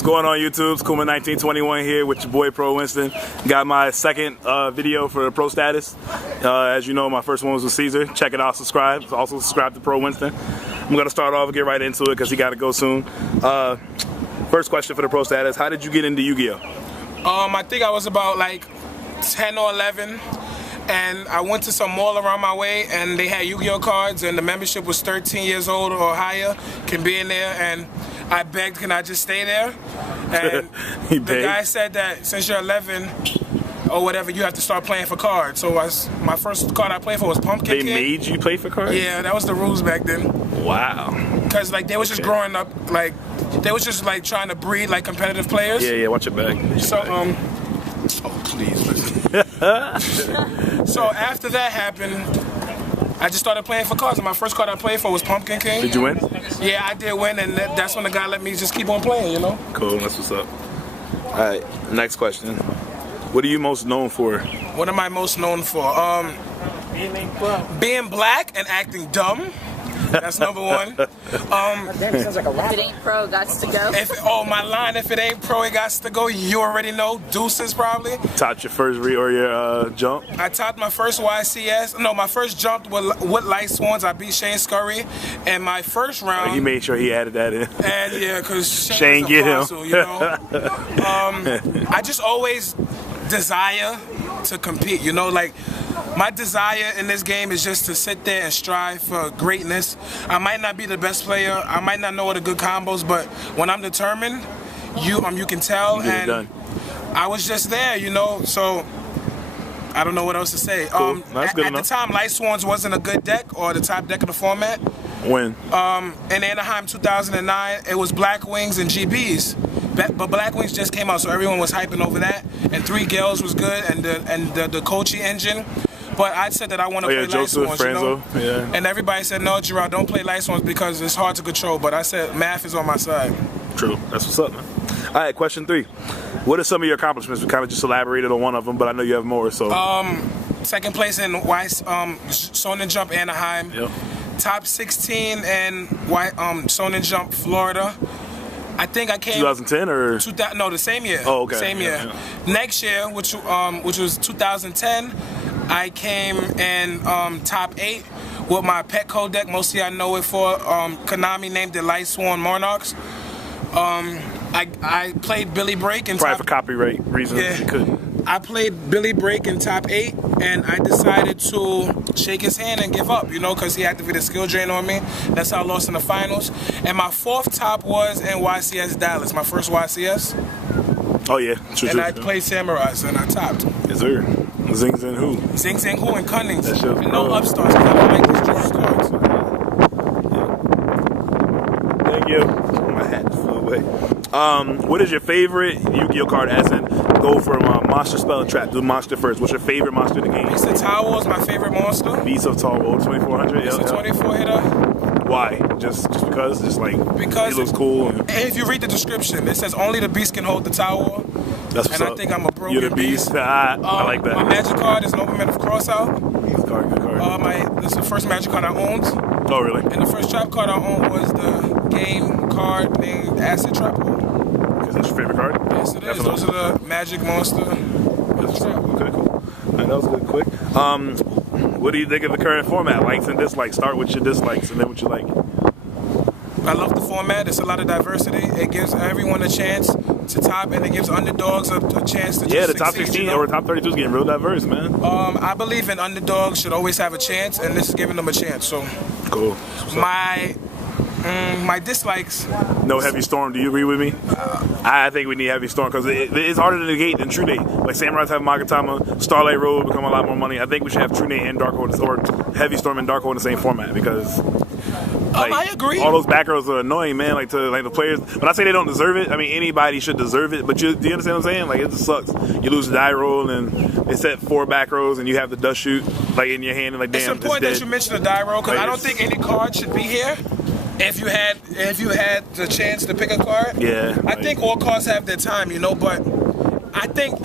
What's going on YouTube? It's Kuma1921 here with your boy Pro Winston. Got my second video for the pro status. As you know, my first one was with Caesar. Check it out, subscribe. Also subscribe to Pro Winston. I'm going to start off and get right into it because he got to go soon. First question for the pro status. How did you get into Yu-Gi-Oh? I think I was about like 10 or 11. And I went to some mall around my way and they had Yu-Gi-Oh cards and the membership was 13 years old or higher, can be in there, and I begged, can I just stay there? And the guy said that since you're 11 or whatever, you have to start playing for cards. So my first card I played for was Pumpkin King. They made you play for cards? Yeah, that was the rules back then. Wow. Because like they was just growing up, like they was just like trying to breed like competitive players. Yeah, watch your back. Oh please. So after that happened, I just started playing for cards, and my first card I played for was Pumpkin King. Did you win? Yeah, I did win, and that's when the guy let me just keep on playing, you know? Cool, that's what's up. Alright, next question. What are you most known for? What am I most known for? Being black and acting dumb. That's number one. If it ain't pro, gots to go. My line, if it ain't pro, it gots to go. You already know. Deuces, probably. Topped your first your jump? I topped my first YCS. No, my first jump with Light Swans. I beat Shane Scurry. And my first round... He made sure he added that in. And yeah, because Shane get fossil, him. You know? I just always desire to compete, you know? Like, my desire in this game is just to sit there and strive for greatness. I might not be the best player, I might not know all the good combos, but when I'm determined, you can tell. You get it done. I was just there, you know, so I don't know what else to say. Cool. That's good at the time, Light Swans wasn't a good deck or the top deck of the format. When? In Anaheim 2009, it was Black Wings and GBs. But Black Wings just came out, so everyone was hyping over that. And 3 Gales was good, and the Kochi engine. But I said that I want to play Light Swans, you know? Yeah. And everybody said, no, Jarel, don't play Light Swans because it's hard to control. But I said, math is on my side. True. That's what's up, man. All right, question 3. What are some of your accomplishments? We kind of just elaborated on one of them, but I know you have more, so. Second place in Sonnen Jump Anaheim. Yep. Top 16 in Sonnen Jump Florida. I think I came 2010 or no, the same year. Oh, okay. Same year. Yeah. Next year, which was 2010, I came in top 8 with my Petco deck. Mostly I know it for Konami named it Light Swan Monarchs. I played Billy Break in probably for copyright reasons. Yeah. You couldn't. I played Billy Break in top 8, and I decided to shake his hand and give up, you know, because he activated skill drain on me. That's how I lost in the finals. And my 4th top was in YCS Dallas, my first YCS. Oh yeah, true. And I played Samurais, and I topped. Yes, sir. Zing Zing Who? Zing Zing Who and Cunnings. And no upstarts, because I don't like these George cards. Yeah. Thank you. My hat flew away. What is your favorite Yu-Gi-Oh card as in go from monster, spell, and trap? Do monster first. What's your favorite monster in the game? Beast of Tower is my favorite monster. Beast of Tower, 2400. It's a 24 hitter. Why? Just because? Just like because he looks cool. And if you read the description, it says only the beast can hold the tower. That's what's and up. I think I'm a broken You're the beast. I like that. My magic card is Nobleman of Crossout. Good card. This is the first magic card I owned. Oh, really? And the first trap card I owned was the game card named Acid Trap. Is that your favorite card? Yes, it is. Those are the magic monster. Okay, cool. That was good, quick. What do you think of the current format? Likes and dislikes. Start with your dislikes and then what you like. I love the format. It's a lot of diversity. It gives everyone a chance to top, and it gives underdogs a chance to the top succeed, 16 you know? or top 32 is getting real diverse, man. I believe in underdogs should always have a chance, and this is giving them a chance. So, cool. My dislikes. No Heavy Storm. Do you agree with me? I think we need Heavy Storm because it's harder to negate than True Nate. Like Samurais have Magatama, Starlight Road will become a lot more money. I think we should have True Nate and Dark Hole, or Heavy Storm and Dark Hole in the same format because. Like, I agree. All those back rows are annoying, man. Like the players. When I say they don't deserve it, I mean anybody should deserve it. But do you understand what I'm saying? Like it just sucks. You lose the die roll and they set 4 back rows and you have the dust shoot like in your hand and like damn. It's important that you mention the die roll because like, I don't think any card should be here. If you had the chance to pick a card, yeah. I think all cards have their time, you know. But I think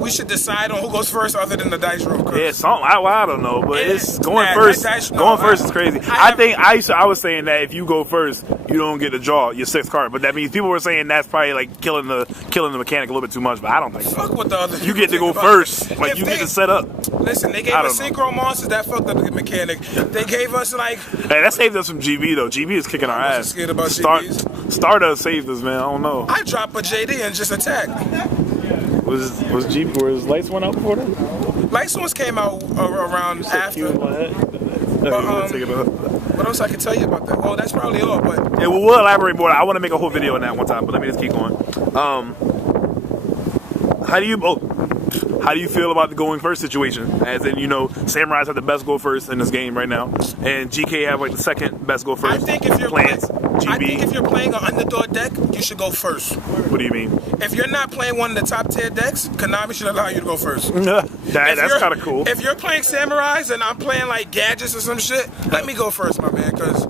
we should decide on who goes first, other than the dice roll. Yeah, I don't know, but it's going yeah, first. First is crazy. I was saying that if you go first, you don't get to draw your 6th card. But that means people were saying that's probably like killing the mechanic a little bit too much. But I don't think so. Fuck what the other. You get to go first. Like you get to set up. Listen, they gave us synchro monsters that fucked up the mechanic. They gave us like. Hey, that saved us from GB though. GB is kicking our ass. Scared about GBs. Stardust saved us, man. I don't know. I dropped a JD and just attacked. Was GB? Was lights went out before that? Lights ones came out around after. What else I can tell you about that? Well, that's probably all. But yeah, we'll elaborate more. I want to make a whole video on that one time, but let me just keep going. How do you feel about the going first situation? As in, you know, Samurais have the best go first in this game right now, and GK have like the 2nd best go first. I think if you're playing an underdog deck, you should go first. What do you mean? If you're not playing one of the top tier decks, Konami should allow you to go first. That's kind of cool. If you're playing Samurais and I'm playing like gadgets or some shit, let me go first, my man. Because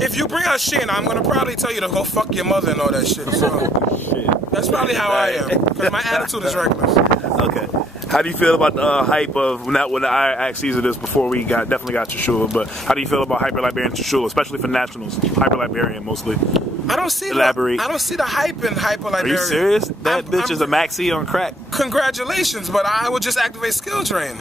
if you bring out Shin, I'm gonna probably tell you to go fuck your mother and all that shit. So that's probably how I am. Because my attitude is reckless. Okay. How do you feel about the hype of when I asked Caesar this before we definitely got Trishula, but how do you feel about Hyper Liberian Trishula, especially for Nationals? Hyper Liberian mostly. I don't see Elaborate. I don't see the hype in Hyper Liberian. Are you serious? That bitch is a maxi on crack. Congratulations, but I would just activate Skill Drain.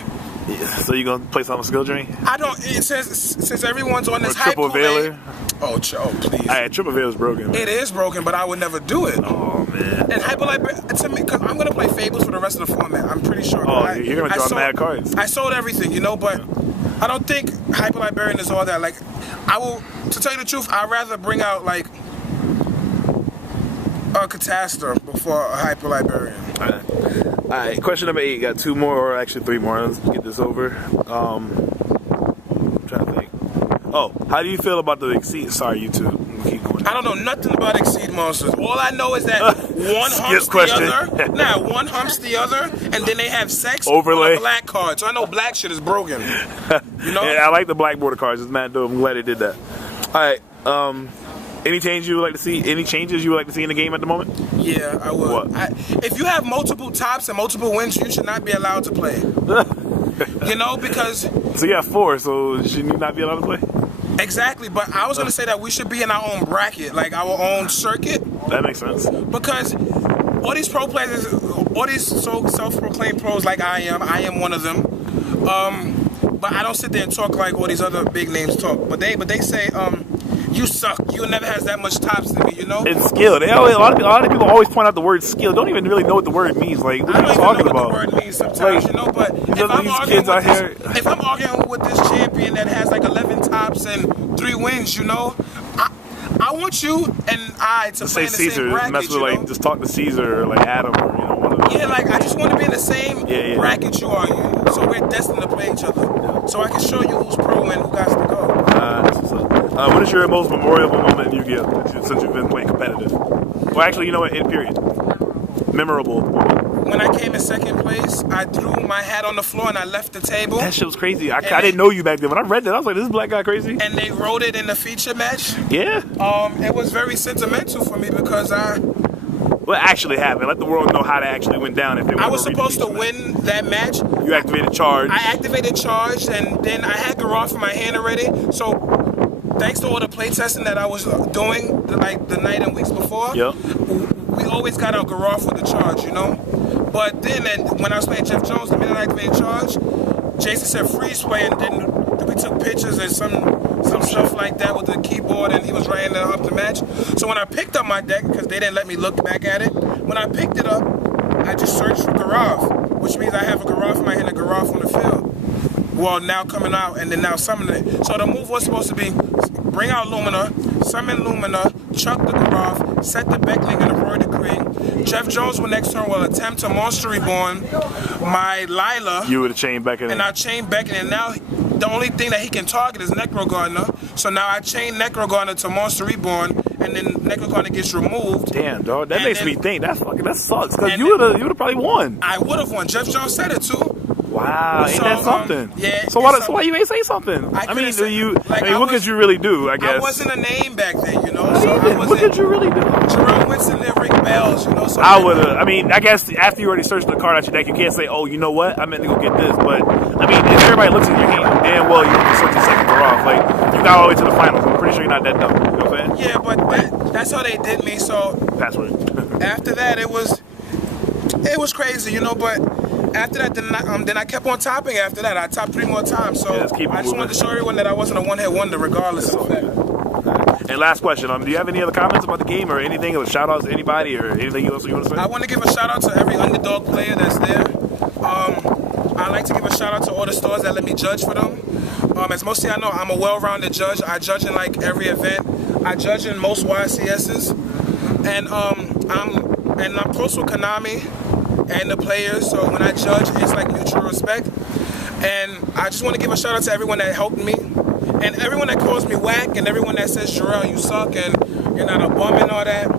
Yeah, so you gonna play something Skill Drain? I don't. Since everyone's on this or hype. Triple Veiler. Oh, please. Alright, Triple Veiler's broken. Man. It is broken, but I would never do it. Oh man. And Hyper Liberian, to me, cause I'm gonna play Fables for the rest of the format. I'm pretty sure. Oh, you're gonna draw mad cards. I sold everything, you know, but I don't think Hyper Liberian is all that. Like, to tell you the truth, I'd rather bring out like a Catastor before a Hyper Liberian. Alright, question number 8. Got 2 more, or actually 3 more. Let's get this over. I'm trying to think. Oh, how do you feel about the Exceed? Sorry, YouTube. Keep going. I don't know nothing about Exceed monsters. All I know is that one humps the other. Nah, one humps the other, and then they have sex overlay on a black card. So I know black shit is broken. You know? Yeah, I like the black border cards. It's mad dope. I'm glad they did that. Alright, any changes you would like to see? Any changes you would like to see in the game at the moment? Yeah, I would. If you have multiple tops and multiple wins, you should not be allowed to play. You know, because... So you have 4, so should you not be allowed to play? Exactly, but I was going to say that we should be in our own bracket, like our own circuit. That makes sense. Because all these pro players, all these self-proclaimed pros like I am one of them. But I don't sit there and talk like all these other big names talk. But they say, you suck. You never has that much tops to me, you know? It's skill. A lot of people always point out the word skill. Don't even really know what the word means. Like, what are you talking about? I don't even know what the word means sometimes, you know? But if I'm arguing with this champion that has like 11 tops and 3 wins, you know, I want you and I to play in the same bracket, mess with, like, just talk to Caesar or like Adam or, you know, one of them. Yeah, like, I just want to be in the same bracket you are. So we're destined to play each other. So I can show you who's pro and who got to go. That's what's up. What is your most memorable moment in Yu-Gi-Oh! Since you've been playing competitive? Well, actually, you know what? In period. Memorable moment. When I came in 2nd place, I threw my hat on the floor and I left the table. That shit was crazy. I didn't know you back then. When I read that, I was like, this black guy crazy. And they wrote it in the feature match. Yeah. It was very sentimental for me because what actually happened? Let the world know how that actually went down. If I was supposed to win that match. You activated charge. I activated charge, and then I had Garrosh in my hand already. So thanks to all the playtesting that I was doing, like the night and weeks before, we always got our Garrosh with the charge, you know. But then when I was playing Jeff Jones, the minute I activated charge, Jason said freeze play, and then we took pictures and some stuff like that with the keyboard, and he was writing up the match. So when I picked up my deck, because they didn't let me look back at it, when I picked it up, I just searched for Garrosh, which means I have a Garrosh in my hand and a Garrosh on the field. Well, now coming out and then now summoning it. So the move was supposed to be bring out Lumina, summon Lumina, chuck the Garrosh, set the Beckoning and the Royal Decree. Jeff Jones will next turn will attempt to Monster Reborn my Lila. You would have chained Beckoning. And I chained Beckoning. And now the only thing that he can target is Necro Gardener. So now I chain Necro Gardener to Monster Reborn, and then Necro Gardener gets removed. Damn, dog. That makes me think. That sucks. Because you would have probably won. I would have won. Jeff Jones said it too. Wow, ain't that something? Yeah. So why you ain't say something? I mean, what could you really do? I guess I wasn't a name back then, you know. What could you really do? Jarel Winston didn't ring bells, you know. So I would have. I mean, I guess after you already searched the card out your deck, you can't say, "Oh, you know what? I meant to go get this." But I mean, if everybody looks at your hand, damn well you're searching second Garrosh. Like you got all the way to the finals. I'm pretty sure you're not that dumb. You know what I'm saying? Yeah, but that's how they did me. So Password. after that, it was crazy, you know. But after that, then I kept on topping. After that, I topped 3 more times. So I just wanted to show everyone that I wasn't a one-hit wonder, regardless of that. And last question, do you have any other comments about the game or anything, or shout outs to anybody or anything else you want to say? I want to give a shout out to every underdog player that's there. I like to give a shout out to all the stores that let me judge for them. As most of y'all know, I'm a well-rounded judge. I judge in like every event. I judge in most YCSs, and I'm close with Konami and the players. So when I judge, it's like mutual respect. And I just want to give a shout out to everyone that helped me, and everyone that calls me whack, and everyone that says, Jarel, you suck, and you're not a bum, and all that.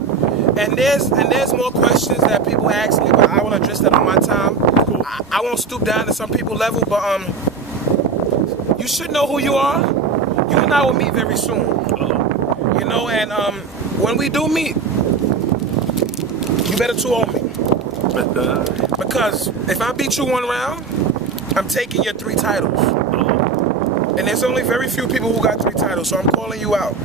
And there's more questions that people ask me, but I will address that on my time. I won't stoop down to some people's level, but you should know who you are. You and I will meet very soon. You know, and when we do meet, you better 2-0 me. Because if I beat you 1 round, I'm taking your 3 titles. And there's only very few people who got 3 titles, so I'm calling you out.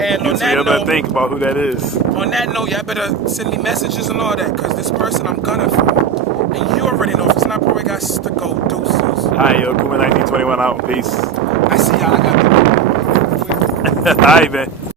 And on that note, think about who that is. On that note, y'all better send me messages and all that, because this person I'm gunning for. And you already know, if it's not pro, it got to go. Deuces. Alright, yo, Kuma 1921 out. Peace. I see y'all. I got the Alright, man.